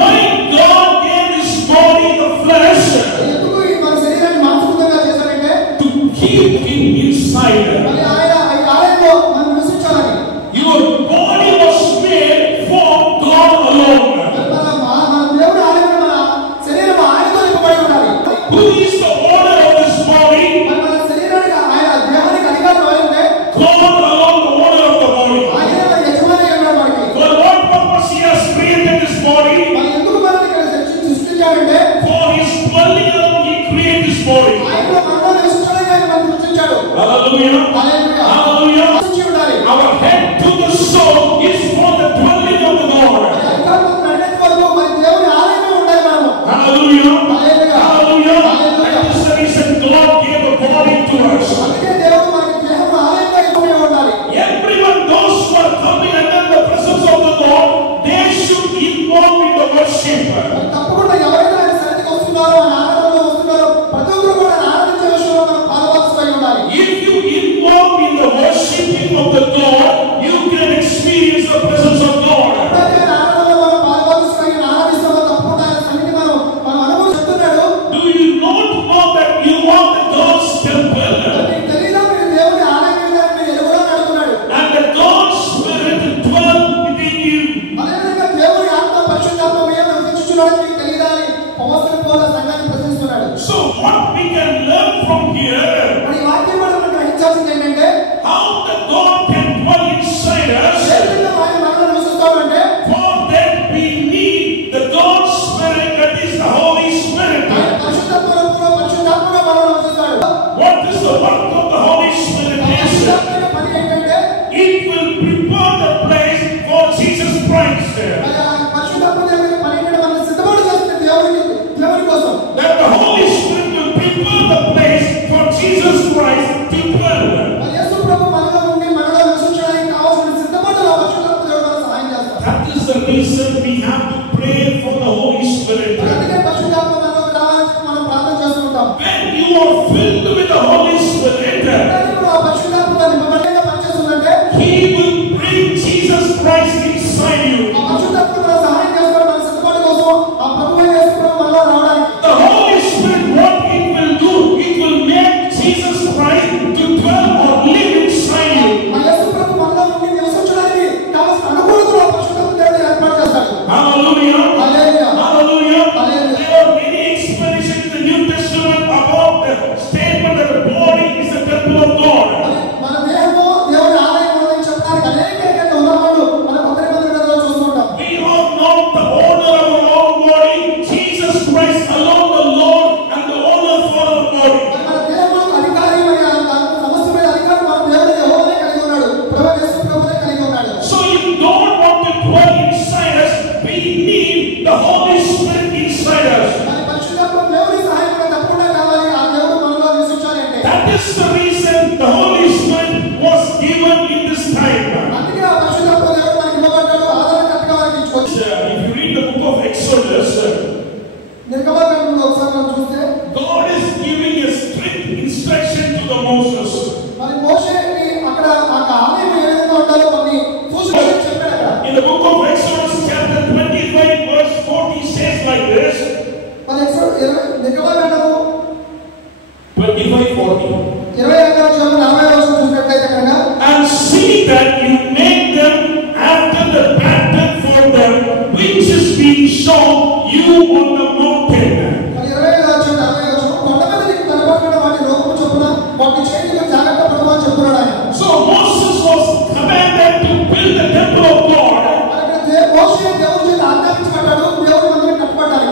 why God gave this body the flesh? ఎందుకు ఈ మన శరీరాన్ని మాంసముగా చేశారంటే to keep him inside. మరి ఆయన ఈ ఆలయంలో మనం నివసించాలని. Your body was made for God alone. మన దేవుని ఆలయంలో మన శరీరం ఆయనతో నింపబడి ఉండాలి. Who is the owner of this body? మన శరీరానికి ఆయన దేహానికి అధికారం ఎవరంటే God alone, the owner of the body. ఆయన యజమాని ఉన్నాడు మనకి. For what purpose he has created this body? మరి ఎందుకు మనం ఇక్కడ సృష్టించాడంటే For his dwelling alone he created this body. ఆయనలో మనలో నివసించడానికి ఆయన మనల్ని సృష్టించాడు. Hallelujah. హల్లెలూయా. Hallelujah. సృష్టించి ఉండాలి. Our head to the soul is for the dwelling of the Lord. Hallelujah. Hallelujah. Hallelujah. That is the reason God gave a body to us. Everyone, those who are coming under the presence of the Lord, they should involve in the worship. If you involve in the worshiping of the Lord, you can experience the presence of God. Do you not know that you are the God's temple? And the God's Spirit dwells within you. So what we can learn from here, how the God can dwell inside us. For that we need the God's Spirit, that is the Holy Spirit. What is the work of the Holy Spirit? It will prepare the place for Jesus Christ. That the Holy Spirit will prepare the place for Jesus Christ to dwell. That is the reason we have to pray for the Holy Spirit. When you are filled with the Holy Spirit, He will bring Jesus Christ inside you. The Holy Spirit, what it will do, it will make Jesus Christ to dwell or live inside you. Hallelujah. Hallelujah. There are many explanations in the New Testament about the statement that the body is the temple of God. We are not the owner of our own body. Jesus Christ alone, the Lord and the owner for our body. So if you don't want to dwell inside us, we need the Holy Spirit inside us. That is the reason the Holy Spirit was given in this time. If you read the book of Exodus, God is giving a strict instruction to the Moses. In the book of Exodus chapter 25 verse 40 says like this. 25:40. And see that you make them after the pattern for them which is being shown you on the mountain. So Moses was commanded to build the temple of God.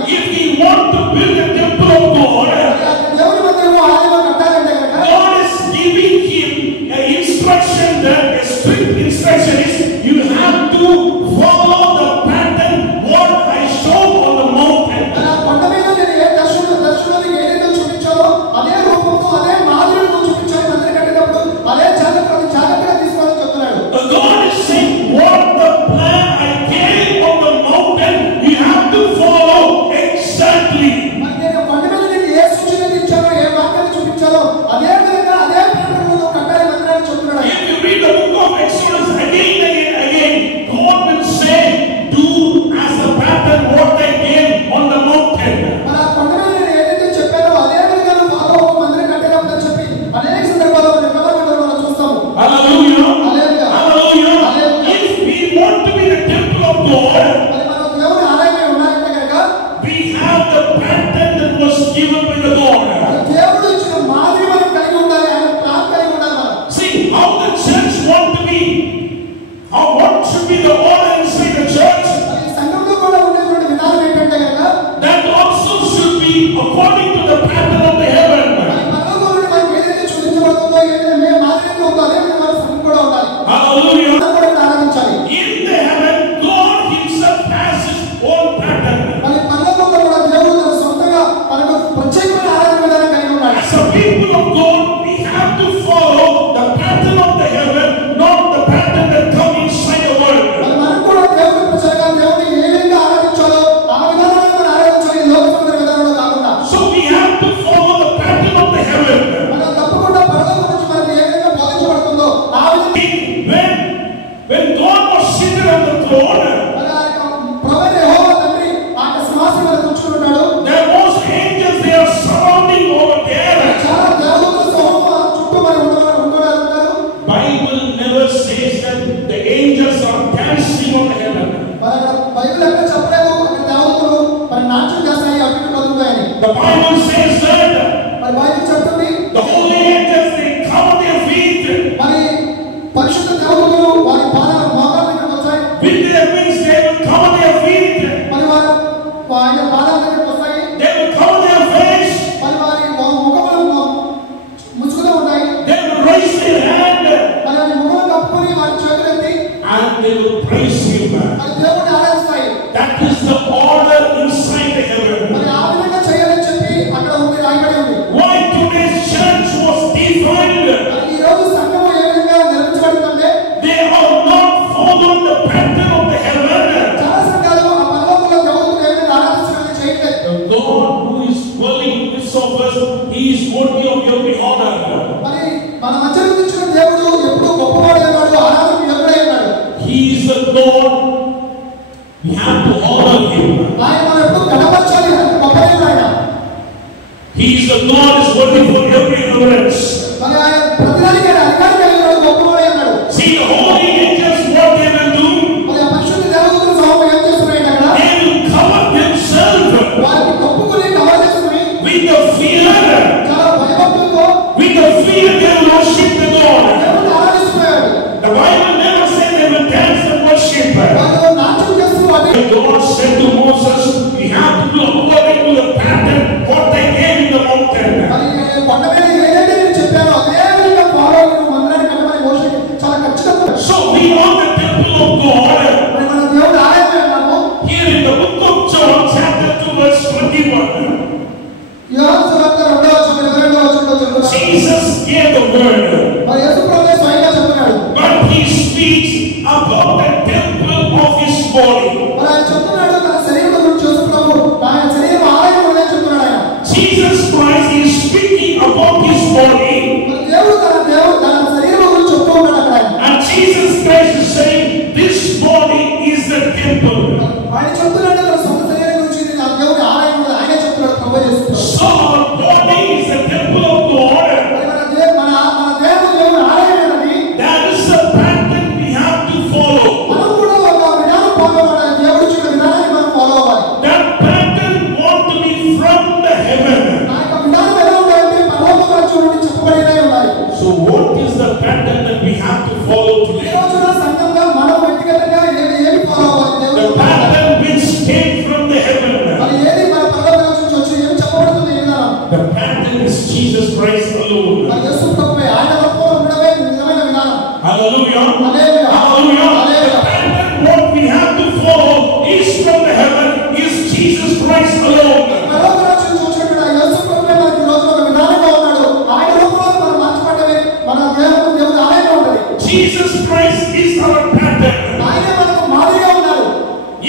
If he want to build the temple of God, ఆయన పాదాల దగ్గరికి వస్తాయి. They will cover their face. మరి వారి ముఖములు ముసుగులో ఉంటాయి. They will raise their hand. మరి వారి ముఖం కప్పుకొని వారి చేతులెత్తి and they will praise Him. మరి దేవుని ఆరాధిస్తాయి. That is the order inside the heaven. మరి ఆ విధంగా చేయాలని చెప్పి అక్కడ ఉంది, రాయబడి ఉంది. Why today's church was defined? మరి ఈ రోజు సంఘము ఏ విధంగా నిర్మించబడిందంటే they are not following the pattern of the heaven. చాలా సంఘాలు ఆ పరలోకంలో దేవుని ఏ విధంగా ఆరాధించడం చేయట్లేదు. The Lord who is dwelling in the midst of us, He is worthy of every honor. మరి మన మధ్యలో నిలిచిన దేవుడు ఎప్పుడూ గొప్పవాడు అన్నాడు, ఆరాధనకు యోగ్యుడై ఉన్నాడు. He is the Lord. We have to honor Him. ఆయన మనం ఎప్పుడూ గణపరచాలి, గొప్పవాడు ఆయన. He is the Lord is worthy for every reverence. మరి ఆయన ప్రతిదానికి ఆయన అధికారం కలిగి ఉన్నాడు, గొప్పవాడు అన్నాడు. See the holy angels what they will do. మరి ఆ పరిశుద్ధ దేవదూతల సమూహం ఏం చేస్తున్నాయి అక్కడ? They will cover themselves వారిని కప్పుకొని కవర్ చేసుకొని with the fear. చాలా భయభక్తులతో With the fear they will worship the Lord. దేవుని ఆరాధిస్తున్నారు. The Bible never said they will dance and worship. వారు నాట్యం చేస్తూ అది God said to Moses, "You have to do according to the pattern what they gave in the mountain." మరి కొండ మీద ఏదైతే నేను చెప్పానో అదే విధంగా ఫాలో అయ్యి మందిరాన్ని కట్టమని మోషే చాలా ఖచ్చితంగా. So we are the temple of God. మరి మన దేవుడు ఆలయమే అన్నాము. Here in the book of John, chapter 2, verse 21, యోహాను సువార్త 2:22 చెప్తున్నాడు. Jesus gave the word, మరి యేసు ప్రభువే స్వయంగా చెప్తున్నాడు. but He speaks about the temple of His body. మరి ఆయన చెప్తున్నాడు తన శరీరం గురించి చూస్తున్నాము. ఆయన శరీరం ఆలయం అని చెప్తున్నాడు ఆయన. Jesus Christ is speaking about His body, మరి దేవుడు తన శరీరం గురించి చెప్తూ ఉన్నాడు అక్కడ ఆయన. and Jesus Christ is saying, "This body is the temple." ఆయన చెప్తున్నాడు తన సొంత శరీరం గురించి, ఇది నా దేవుని ఆలయం అని ఆయనే చెప్తున్నాడు, ప్రభువే చెప్తున్నాడు. So our body is the temple of God. మరి మన దేవుని ఆలయం అని That is the pattern we have to follow. మనం కూడా ఒక విధానం ఫాలో అవ్వాలి. దేవుడు ఇచ్చిన విధానాన్ని మనం ఫాలో అవ్వాలి. That pattern want to be from the heaven. ఆ యొక్క విధానం ఎలా ఉండాలంటే పరలోక రాజ్యం నుండి చెప్పబడినై ఉండాలి. So what is the pattern that we have to follow ఈ today? రోజున సంఘంగా మనం వ్యక్తిగతంగా ఏమి ఫాలో అవ్వాలి? The దేవుడు pattern which came from the heaven. మరి ఏది మన పరలోక రాజ్యం నుంచి వచ్చి ఏమి చెప్పబడుతుంది ఈ విధానం? The pattern is Jesus Christ alone. మరి యేసు ప్రభువే ఆయన రూపంలో ఉండడమే నిజమైన విధానం. Hallelujah. హల్లెలూయా. Hallelujah. The hallelujah. pattern what we have to follow is from the heaven, is Jesus Christ alone. పరలోక రాజ్యం నుంచి వచ్చినటువంటి ఆ యేసు ప్రభువే మనకి ఈ రోజు ఒక విధానంగా ఉన్నాడు. ఆయన రూపంలో మనం మార్చబడ్డమే మన దేవుని ఆలయంగా ఉంటది. Jesus Christ is our pattern. ఆయనే మనకు మాదిరిగా ఉన్నాడు.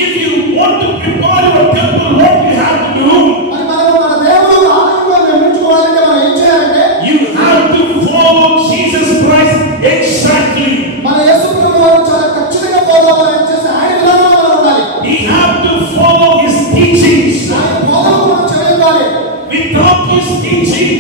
If you want to prepare your temple, what you have to do? మరి మనం మన దేవుడు ఆలయంగా నిర్మించుకోవాలంటే మనం ఏం చేయాలంటే You have to follow Jesus Christ exactly. మన యేసు ప్రభువును చాలా ఖచ్చితంగా ఫాలో అవ్వాలని చేసి ఆయన విధానంలో మనం ఉండాలి. We have to follow His teachings. ఆయన బోధనకు మనం చెవియొగ్గాలి. Without His teaching,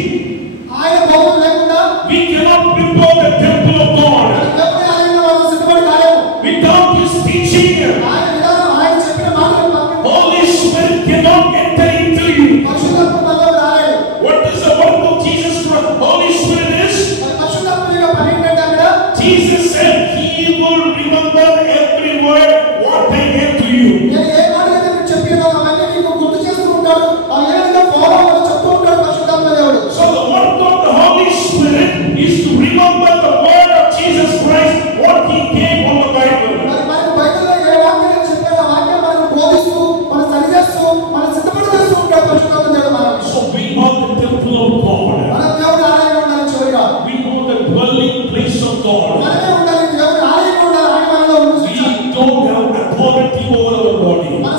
ఆయన బోధన లేకుండా we cannot prepare the temple of God. దేవుని ఆలయంలో మనం సిద్ధపడి కాలేము. Without His teaching, ఆయన విధానం ఆయన చెప్పిన మాటలు పక్కన Holy Spirit cannot enter into you. పరిశుద్ధాత్మ మనలో రాలేడు. What is the work of Jesus Christ? Holy Spirit is, మరి పరిశుద్ధాత్మ యొక్క పని ఏంటంటే అక్కడ Jesus said, He will remember every word what I gave to you. నేను ఏ మాటలైతే మీకు చెప్పానో అవన్నీ నీకు గుర్తు చేస్తూ ఉంటాడు. ఆ ఏ విధంగా ఫాలో అవ్వాలో చెప్తూ ఉంటాడు పరిశుద్ధాత్మ దేవుడు. So the work of the Holy Spirit is to remember the word of Jesus Christ, what He gave on the Bible. మరి మనకు బైబిల్లో ఏ వాక్యం చెప్పారో ఆ వాక్యం మనకు బోధిస్తూ మనం సరిచేస్తూ మనం సిద్ధపడి చేస్తూ ఉంటాడు పరిశుద్ధాత్మ దేవుడు మనకి. So we are the temple of God. మన దేవుని ఆలయంగా ఉండాలి. చివరిగా We are the dwelling place of God. మనమే ఉండాలి. దేవుని ఆలయంగా ఉండాలి. ఆయన మనలో We నివసించాలి. don't have authority over our body. మన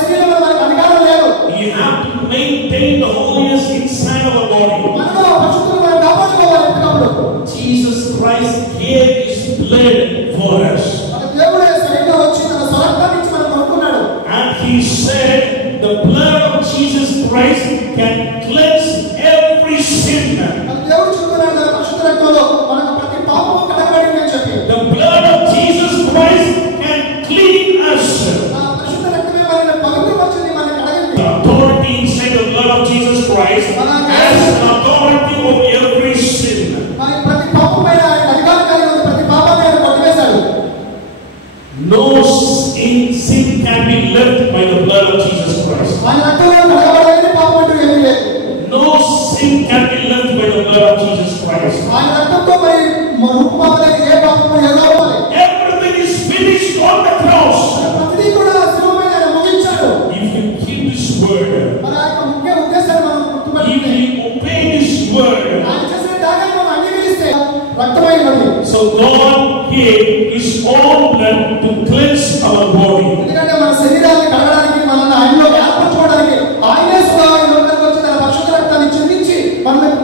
శరీరంలో మనకు అధికారం లేదు. You have to maintain the holiness inside our body. మనలో పరిశుద్ధతను మనం కాపాడుకోవాలి ఎప్పటికప్పుడు. Jesus Christ gave His blood for us. మన దేవుడే స్వయంగా వచ్చి తన స్వరక్తాన్ని ఇచ్చి మనకు కొనుక్కున్నాడు. And He said the blood of Jesus Christ can cleanse every sin. మన దేవుడు చెప్తున్నాడు తన పరిశుద్ధ రక్తంలో మనకు ప్రతి పాపము కడగబడింది అని చెప్పి. The blood of Jesus Christ can clean us. ఆ పరిశుద్ధ రక్తమే మనల్ని పవిత్రపరిచింది, మనల్ని కడగింది. The authority inside the blood of Jesus Christ has authority over every sin. మన ప్రతి పాపం పైన ఆయన అధికారం కలిగి ఉంది. ప్రతి పాపాన్ని ఆయన కొట్టివేశాడు. No sin can be left by the blood of Jesus Christ. word. మన యొక్క ముఖ్య ఉద్దేశాన్ని మనం If గుర్తుపెట్టుకుంటే we obey His word, ఆయన చేసిన త్యాగాన్ని మనం అంగీకరిస్తే రక్తమై ఉన్నది. so God gave His own blood to cleanse our body. ఎందుకంటే మన శరీరాన్ని కడగడానికి మనల్ని ఆయనలో ఏర్పరచుకోవడానికి ఆయనే స్వయంగా ఈ లోకానికి వచ్చి తన పరిశుద్ధ రక్తాన్ని చిందించి మన ప్రతి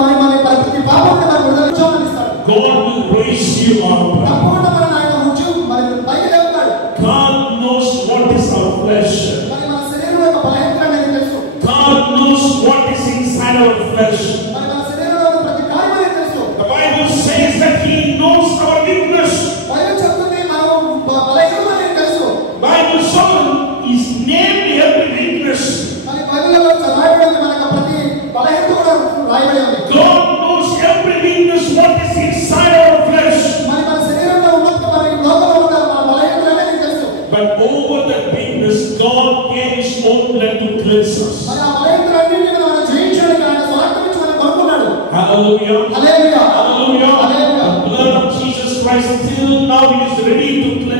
పాపాన్ని మనకు విడుదల ఇస్తాడు. God will raise you up. తప్పకుండా మనల్ని ఆయన ఉంచి మరి పైకి లేపుతాడు. God knows what is our flesh. మరి మన శరీరం యొక్క బలహీనత అనేది తెలుసు. God knows what is inside our flesh. మరి మన శరీరంలో ఉన్న ప్రతి కార్యం అనేది తెలుసు. The Bible says that He knows our weakness. Bible చెప్తుంది మనం బలహీనం అనేది తెలుసు. Bible says He's named every weakness. మరి బైబిల్లో రాయబడి ఉంది మనకు ప్రతి బలహీనత కూడా రాయబడి ఉంది. God knows every weakness what is inside our flesh. మరి మన శరీరంలో ఉన్నంత మరి లోకంలో ఉన్న మన బలహీనత అనేది తెలుసు. But over that weakness, God gave His own blood to cleanse us. మరి ఆ బలహీనతలన్నింటినీ మనం జయించడానికి ఆయన స్వార్థం ఇచ్చి మనకు కొనుక్కున్నాడు. Hallelujah. హల్లెలూయా. Hallelujah. Hallelujah. The blood of Jesus Christ till now is ready to cleanse